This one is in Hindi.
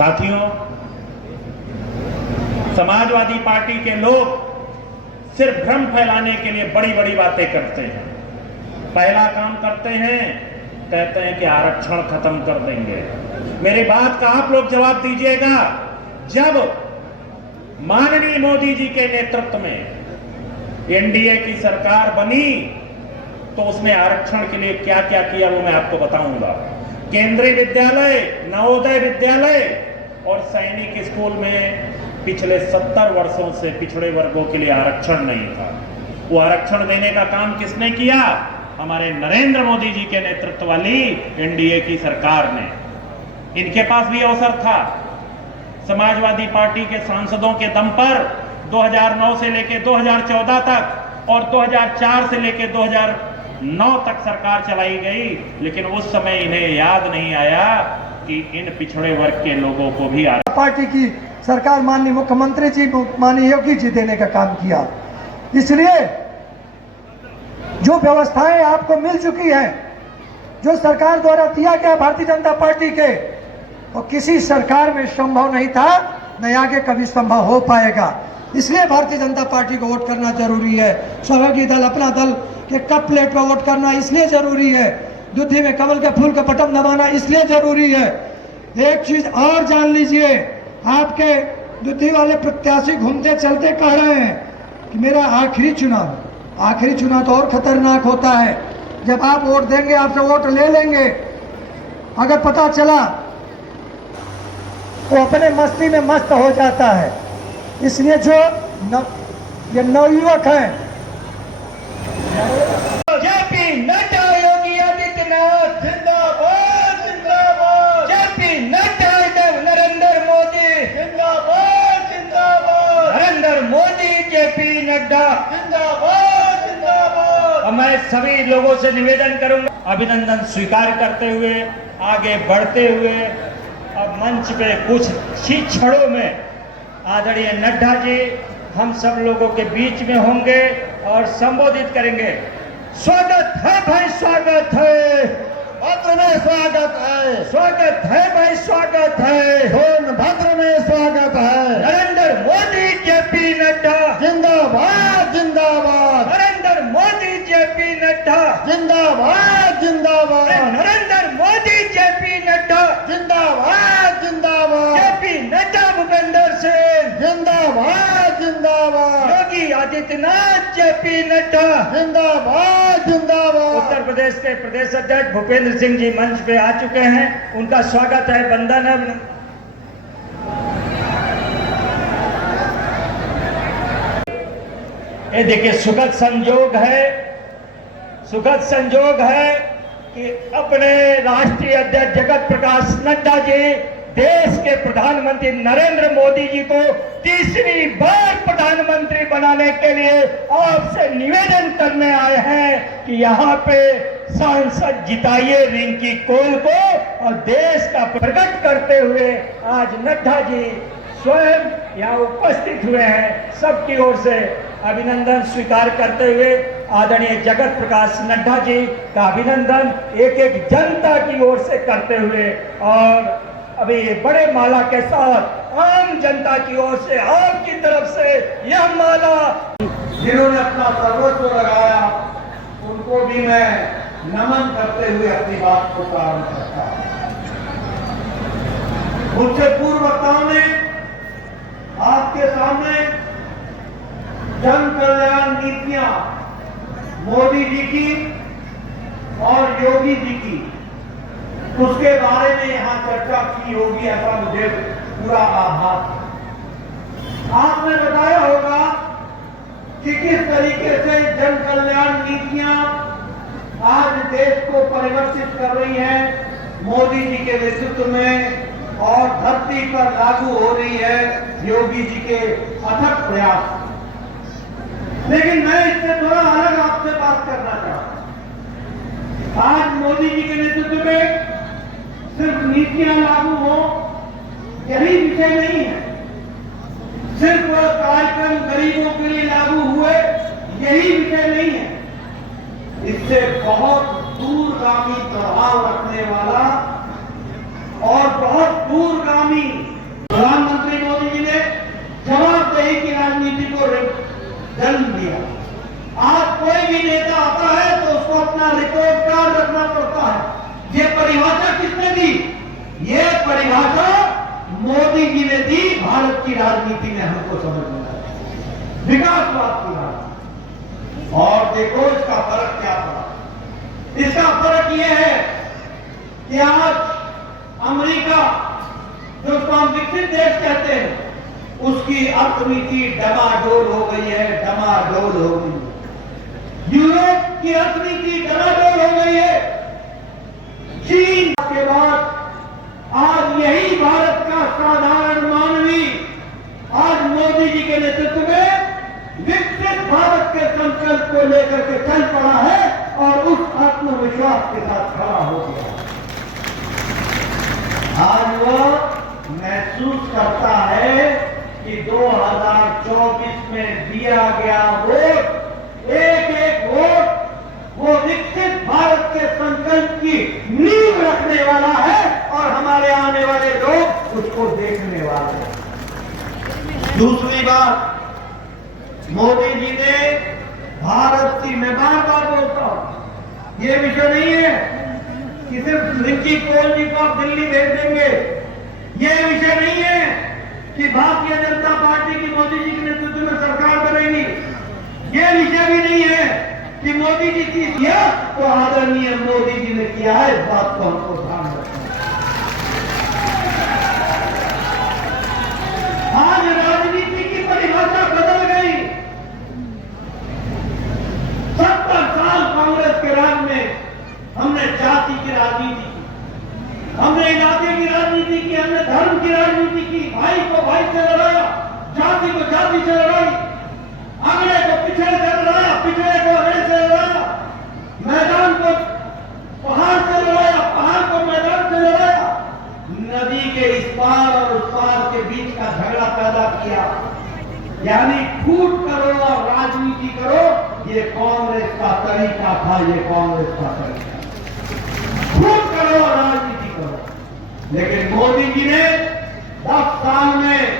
साथियों, समाजवादी पार्टी के लोग सिर्फ भ्रम फैलाने के लिए बड़ी बड़ी बातें करते हैं। पहला काम करते हैं, कहते हैं कि आरक्षण खत्म कर देंगे। मेरी बात का आप लोग जवाब दीजिएगा, जब माननीय मोदी जी के नेतृत्व में एनडीए की सरकार बनी तो उसने आरक्षण के लिए क्या क्या किया वो मैं आपको बताऊंगा। केंद्रीय विद्यालय, नवोदय विद्यालय और सैनिक स्कूल में पिछले 70 वर्षों से पिछड़े वर्गों के लिए आरक्षण नहीं था। वो आरक्षण देने का काम किसने किया? हमारे नरेंद्र मोदी जी के नेतृत्व वाली एनडीए की सरकार ने। इनके पास भी अवसर था। समाजवादी पार्टी के सांसदों के दम पर 2009 से लेकर 2014 तक और 2004 से लेकर 2009 तक सरकार चलाई गई, लेकिन उस समय इन्हें याद नहीं आया कि इन पिछड़े वर्ग के लोगों को भी पार्टी की सरकार माननीय मुख्यमंत्री जी, माननीय योगी जी देने का काम किया। इसलिए जो व्यवस्थाएं आपको मिल चुकी हैं, जो सरकार द्वारा दिया गया भारतीय जनता पार्टी के, और किसी सरकार में संभव नहीं था, न आगे कभी संभव हो पाएगा। इसलिए भारतीय जनता पार्टी को वोट करना जरूरी है। सहयोगी दल, अपना दल के कप प्लेट पर वोट करना इसलिए जरूरी है। दुधी में कमल के फूल का बटन दबाना इसलिए जरूरी है। एक चीज और जान लीजिए, आपके दुधी वाले प्रत्याशी घूमते चलते कह रहे हैं कि मेरा आखिरी चुनाव तो और खतरनाक होता है। जब आप वोट देंगे, आपसे वोट ले लेंगे, अगर पता चला वो अपने मस्ती में मस्त हो जाता है। इसलिए जो ये नवयुवक हैं, जेपी नड्डा, योगी आदित्यनाथ जिंदाबाद जिंदाबाद, जेपी नड्डा, नरेंद्र मोदी जिंदाबाद जिंदाबाद, नरेंद्र मोदी, जेपी नड्डा जिंदाबाद जिंदाबाद। मैं सभी लोगों से निवेदन करूंगा, अभिनंदन स्वीकार करते हुए आगे बढ़ते हुए अब मंच पे कुछ ही क्षणों में आदरणीय नड्डा जी हम सब लोगों के बीच में होंगे और संबोधित करेंगे। स्वागत है भाई, स्वागत है, भद्र में स्वागत है, स्वागत है भाई, स्वागत है, सोनभद्र में स्वागत है। नरेंद्र मोदी, जेपी नड्डा जिंदाबाद जिंदाबाद, नरेंद्र मोदी, जेपी नड्डा जिंदाबाद जिंदाबाद, नरेंद्र मोदी, जेपी नड्डा जिंदाबाद जिंदाबाद, जेपी नड्डा, भूपेंद्र सिंह जिंदाबाद जिंदाबाद, योगी आदित्यनाथ, जेपी नड्डा जिंदाबाद जिंदाबाद। उत्तर प्रदेश के प्रदेश अध्यक्ष भूपेंद्र सिंह जी मंच पे आ चुके हैं, उनका स्वागत है, वंदन है। ये देखिए, सुखद संजोग है कि अपने राष्ट्रीय अध्यक्ष जगत प्रकाश नड्डा जी देश के प्रधानमंत्री नरेंद्र मोदी जी को तीसरी बार प्रधानमंत्री बनाने के लिए आपसे निवेदन करने आए हैं कि यहाँ पे सांसद जिताइए रिंकी कौल को। और देश का प्रकट करते हुए आज नड्डा जी स्वयं यहाँ उपस्थित हुए हैं। सबकी ओर से अभिनंदन स्वीकार करते हुए आदरणीय जगत प्रकाश नड्डा जी का अभिनंदन एक एक जनता की ओर से करते हुए, और अभी ये बड़े माला के साथ आम जनता की ओर से, आपकी तरफ से यह माला, जिन्होंने अपना सर्वस्व लगाया, उनको भी मैं नमन करते हुए अपनी बात को प्रारंभ करता हूं। मुझसे पूर्व वक्ताओं ने आपके सामने जन कल्याण नीतियां मोदी जी की और योगी जी की, उसके बारे में यहां चर्चा की होगी, ऐसा मुझे पूरा आभास। आपने बताया होगा कि किस तरीके से जन कल्याण नीतियां आज देश को परिवर्तित कर रही हैं मोदी जी के नेतृत्व में, और धरती पर लागू हो रही है योगी जी के अथक प्रयास। लेकिन मैं इससे थोड़ा अलग आपसे बात करना चाहता हूं। आज मोदी जी के नेतृत्व में सिर्फ नीतियां लागू हो यही विषय नहीं है, सिर्फ कार्यक्रम गरीबों के लिए लागू हुए यही विषय नहीं है। इससे बहुत दूरगामी प्रभाव रखने वाला और बहुत दूरगामी परिभाषा मोदी जी ने दी, भारत की राजनीति में हमको समझ में आया, विकासवाद की राजनीति। और देखो इसका फर्क क्या पड़ा। इसका फर्क यह है कि आज अमेरिका, जो उसको हम विकसित देश कहते हैं, उसकी अर्थनीति डमाडोल हो गई है, डमाडोल हो गई है। यूरोप की अर्थनीति डमाडोल हो गई है। चीन के बाद आज यही भारत का साधारण मानवी आज मोदी जी के नेतृत्व में विकसित भारत के संकल्प को लेकर के चल पड़ा है और उस आत्मविश्वास के साथ खड़ा हो गया। आज वह महसूस करता है कि 2024 में दिया गया वोट, एक एक वोट, वो विकसित भारत के संकल्प की नींव रखने वाला है और हमारे आने वाले लोग उसको देखने वाले हैं। दूसरी बात, मोदी जी ने भारत की, मैं बार बार बोलता हूं, ये विषय नहीं है कि सिर्फ रिंकी कोल जी को आप दिल्ली भेज देंगे। ये विषय नहीं है कि भारतीय जनता पार्टी की मोदी जी के नेतृत्व में सरकार बनेगी। ये विषय भी नहीं है कि मोदी जी की किया तो आदरणीय मोदी जी ने किया है। इस बात को हमको ध्यान रखना है। आज राजनीति की परिभाषा बदल गई। 70 साल कांग्रेस के राज में हमने जाति की राजनीति की, हमने इलाके की राजनीति की, हमने धर्म की राजनीति की, भाई को भाई से लड़ाया, जाति को जाति से लड़ाई, अगड़े को पिछड़े से लड़ाया, पिछड़े को अगड़े से लड़ाया, मैदान को पहाड़ से लड़ाया, पहाड़ को मैदान से लड़ाया, नदी के इस पार और उस पार के बीच का झगड़ा पैदा किया। यानी फूट करो और राजनीति करो, ये कांग्रेस का तरीका था, ये कांग्रेस का तरीका। फूट करो और राजनीति करो। लेकिन मोदी जी ने 10 साल में